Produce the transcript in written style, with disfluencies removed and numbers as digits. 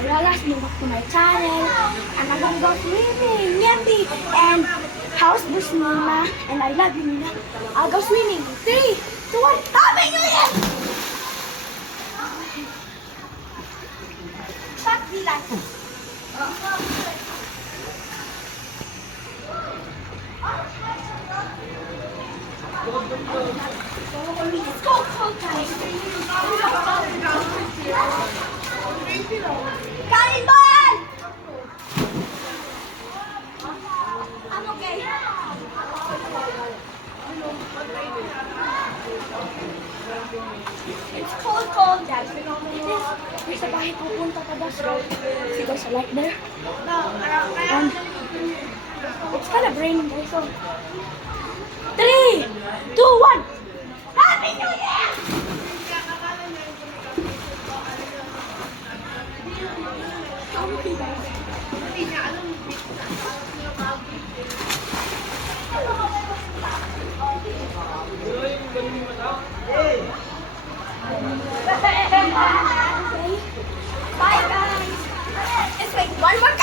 Relas, move back to my channel. And I'm gonna go swimming, Yeti, and House Busnima, and I love you, Nina. I'll go swimming. 3, 2, 1. Happy New Year! Shot the light. It's cold, cold time. Kain mo yan! I'm okay. It's cold, cold, Dad. It is. There's a bahay pupunta pa daw. See, there's a light there. And it's kind of raining there, so 3, 2, 1. Happy New Year! Bye guys. It's like one more